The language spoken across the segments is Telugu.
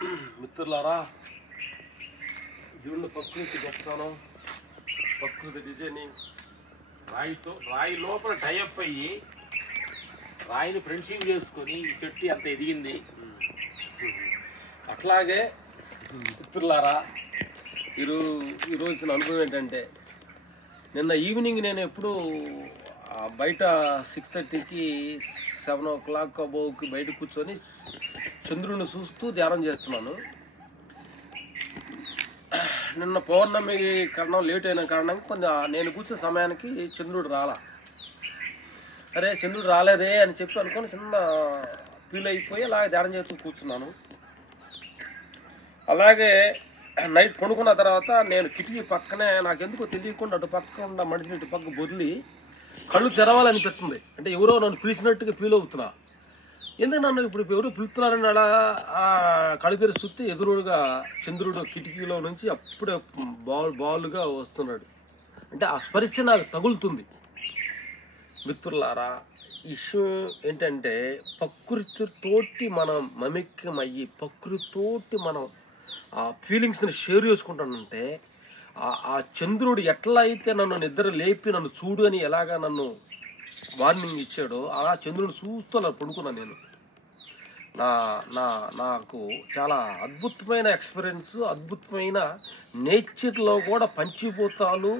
మిత్రులారా, దీనిలో ప్రకృతి గొప్పతనం, ప్రకృతి డిజైనింగ్, రాయి లోపల టైఅప్ అయ్యి రాయిని ఫ్రెండ్షిప్ చేసుకొని ఈ చెట్టు అంత ఎదిగింది. అట్లాగే మిత్రులారా, ఈరోజు అనుభవం ఏంటంటే, నిన్న ఈవినింగ్ నేను ఎప్పుడు బయట 6:30కి 7 o'clock అబౌవ్కి బయట కూర్చొని చంద్రుడిని చూస్తూ ధ్యానం చేస్తున్నాను. నిన్న పౌర్ణమి కారణం లేట్ అయిన కారణంగా కొంచెం నేను కూర్చున్న సమయానికి చంద్రుడు రాలా. అరే చంద్రుడు రాలేదే అని చెప్పి అనుకొని చిన్న ఫీల్ అయిపోయి అలాగే ధ్యానం చేస్తూ కూర్చున్నాను. అలాగే నైట్ పడుకున్న తర్వాత నేను కిటికీ పక్కనే నాకెందుకో తెలియకుండా అటు పక్క ఉన్న మనిషిని ఇటు పక్క బొదిలి కళ్ళు తెరవాలనిపిస్తుంది. అంటే ఎవరో నన్ను పిలిచినట్టుగా ఫీల్ అవుతున్నా. ఎందుకు నన్ను ఇప్పుడు ఎవరు పిలుస్తున్నారని అలా కళ్ళు తెరిచి చూస్తే ఎదురుగా చంద్రుడు కిటికీలో నుంచి అప్పుడే బాలుగా వస్తున్నాడు. అంటే ఆ స్పర్శ నాకు తగులుతుంది. మిత్రులారా, ఇష్యూ ఏంటంటే ప్రకృతితోటి మనం మమిక్యమయ్యి ప్రకృతితోటి మనం ఆ ఫీలింగ్స్ని షేర్ చేసుకుంటానంటే, ఆ చంద్రుడు ఎట్లా అయితే నన్ను నిద్ర లేపి నన్ను చూడు అని ఎలాగా నన్ను వార్నింగ్ ఇచ్చాడో అలా చంద్రుడిని చూస్తూ అలా పడుకున్నాను నేను. నాకు చాలా అద్భుతమైన ఎక్స్పీరియన్స్, అద్భుతమైన నేచర్లో కూడా పంచిపోతాలు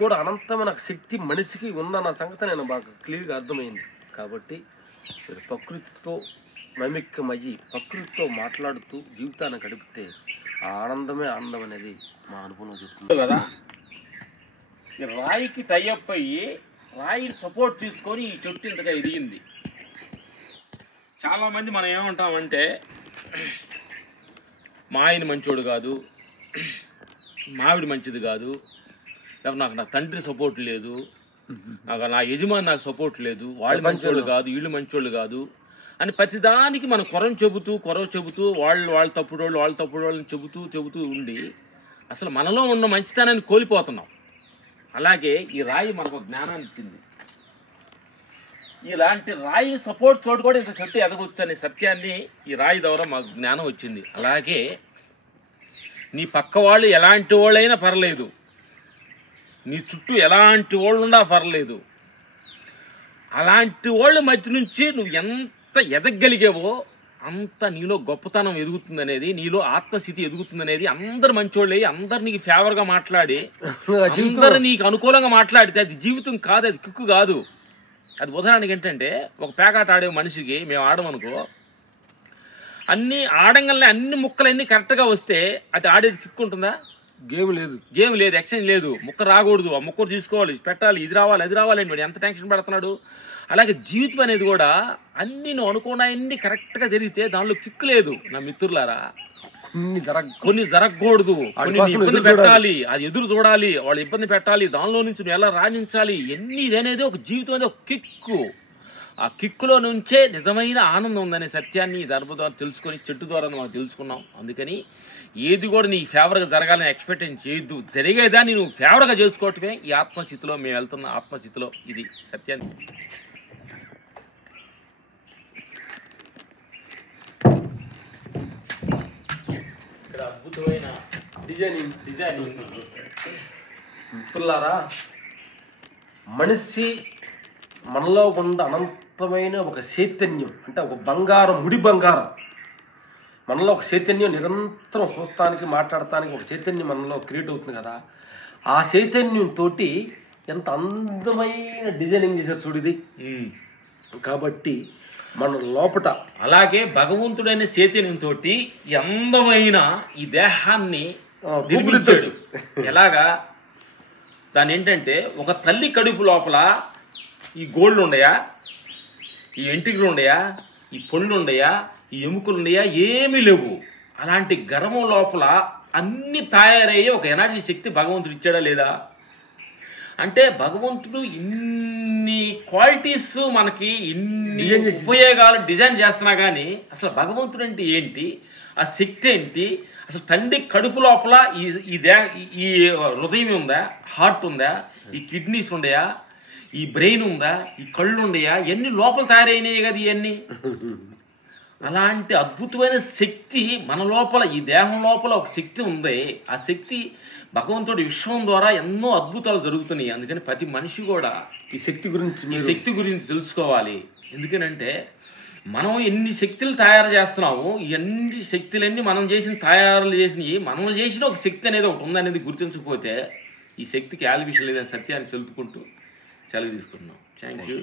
కూడా అనంతమైన శక్తి మనిషికి ఉందన్న సంగతి నేను బాగా క్లియర్గా అర్థమైంది. కాబట్టి మీరు ప్రకృతితో మమిక్యమయ్యి ప్రకృతితో మాట్లాడుతూ జీవితాన్ని గడిపితే ఆ ఆనందమే ఆనందం అనేది మా అనుభవం చెప్తుంది కదా. ఈ రాయికి టైఅప్ అయ్యి రాయిని సపోర్ట్ తీసుకొని ఈ చెట్టు ఇంతగా ఎదిగింది. చాలామంది మనం ఏమంటామంటే, మా ఆయన మంచోడు కాదు, మావిడి మంచిది కాదు, లేకపోతే నాకు నా తండ్రి సపోర్ట్ లేదు, నా యజమాని నాకు సపోర్ట్ లేదు, వాళ్ళు మంచోళ్ళు కాదు, వీళ్ళు మంచోళ్ళు కాదు అని ప్రతిదానికి మనం కొరవ చెబుతూ వాళ్ళు తప్పుడోళ్ళని చెబుతూ ఉండి అసలు మనలో ఉన్న మంచితనాన్ని కోల్పోతున్నాం. అలాగే ఈ రాయి మనకు జ్ఞానాన్ని ఇచ్చింది. ఇలాంటి రాయి సపోర్ట్ తోటి కూడా ఇంత చెట్టు ఎదగొచ్చు అనే సత్యాన్ని ఈ రాయి ద్వారా మాకు జ్ఞానం వచ్చింది. అలాగే నీ పక్క వాళ్ళు ఎలాంటి వాళ్ళైనా పర్లేదు, నీ చుట్టూ ఎలాంటి వాళ్ళు ఉన్నా పర్లేదు, అలాంటి వాళ్ళ మధ్య నుంచి నువ్వు ఎంత ఎదగలిగేవో అంత నీలో గొప్పతనం ఎదుగుతుందనేది, నీలో ఆత్మస్థితి ఎదుగుతుందనేది, అందరు మంచోళ్ళే, అందరు నీకు ఫేవర్గా మాట్లాడి అందరు నీకు అనుకూలంగా మాట్లాడితే అది జీవితం కాదు, అది కిక్కు కాదు. అది ఉదాహరణకి ఏంటంటే, ఒక పేకాట ఆడే మనిషికి మేము ఆడమనుకో, అన్ని ఆడంగానే అన్ని ముక్కలన్నీ కరెక్ట్గా వస్తే అది ఆడేది కిక్కు ఉంటుందా? గేమ్ లేదు, ఎక్స్చేంజ్ లేదు. ముక్క రాకూడదు, ఆ ముక్క తీసుకోవాలి, పెట్టాలి, ఇది రావాలి అది రావాలి అని ఎంత టెన్షన్ పెడుతున్నాడు. అలాగే జీవితం అనేది కూడా అన్ని నువ్వు అనుకున్నాయన్నీ కరెక్ట్గా జరిగితే దానిలో కిక్కు లేదు. నా మిత్రులారా, కొన్ని జరగకూడదు, కొన్ని ఇబ్బంది పెట్టాలి, అది ఎదురు చూడాలి, వాళ్ళు ఇబ్బంది పెట్టాలి, దానిలో నుంచి నువ్వు ఎలా రాణించాలి, ఎన్ని ఇదనేది ఒక జీవితం అనేది ఒక కిక్కు. ఆ కిక్కులో నుంచే నిజమైన ఆనందం ఉందనే సత్యాన్ని ఈ ధర్మ ద్వారా తెలుసుకొని చెట్టు ద్వారా మనం తెలుసుకున్నాం. అందుకని ఏది కూడా నీ ఫేవర్గా జరగాలని ఎక్స్పెక్టేషన్ చేయొద్దు, జరిగేదాన్ని నువ్వు ఫేవర్గా చేసుకోవటమే ఈ ఆత్మస్థితిలో మేము వెళ్తున్న ఆత్మస్థితిలో ఇది సత్యాన్ని. ఇక్కడ అద్భుతమైన డిజైనింగ్ మిత్రులారా, మనిషి మనలో ఉన్న అనంతమైన ఒక చైతన్యం, అంటే ఒక బంగారం, ముడి బంగారం మనలో ఒక చైతన్యం నిరంతరం చూస్తానికి మాట్లాడటానికి ఒక చైతన్యం మనలో క్రియేట్ అవుతుంది కదా. ఆ చైతన్యంతో ఎంత అందమైన డిజైనింగ్ చేశారు చూడిది. కాబట్టి మన లోపట అలాగే భగవంతుడైన చైతన్యంతో ఈ అందమైన ఈ దేహాన్ని నిర్మించాడు. ఎలాగా? దాని ఏంటంటే, ఒక తల్లి కడుపు లోపల ఈ గోళ్ళు ఉండయా, ఈ వెంట్రుకలు ఉండయా, ఈ పళ్ళు ఉండయా, ఈ ఎముకలు ఉండయా, ఏమీ లేవు. అలాంటి గర్భం లోపల అన్ని తయారయ్యే ఒక ఎనర్జీ శక్తి భగవంతుడు ఇచ్చాడా లేదా? అంటే భగవంతుడు ఇన్ని క్వాలిటీస్ మనకి ఇన్ని ఉపయోగాలు డిజైన్ చేస్తున్నా కానీ అసలు భగవంతుడు అంటే ఏంటి, ఆ శక్తి ఏంటి, అసలు తండ్రి కడుపు లోపల ఈ హృదయం ఉందా, హార్ట్ ఉందా, ఈ కిడ్నీస్ ఉండయా, ఈ బ్రెయిన్ ఉందా, ఈ కళ్ళు ఉండయా, ఎన్ని లోపల తయారైనాయి కదా ఇవన్నీ. అలాంటి అద్భుతమైన శక్తి మన లోపల, ఈ దేహం లోపల ఒక శక్తి ఉంది. ఆ శక్తి భగవంతుడి విశ్వం ద్వారా ఎన్నో అద్భుతాలు జరుగుతున్నాయి. అందుకని ప్రతి మనిషి కూడా ఈ శక్తి గురించి తెలుసుకోవాలి. ఎందుకనంటే మనం ఎన్ని శక్తులు తయారు చేస్తున్నాము, ఇవన్నీ శక్తులన్నీ మనం తయారు చేసినవి, మనం చేసిన ఒక శక్తి అనేది ఒకటి ఉందనేది గుర్తించకపోతే ఈ శక్తికి ఆలివిషయం లేదని సత్యాన్ని తెలుపుకుంటూ సెలవు తీసుకుంటున్నాం. Thank you.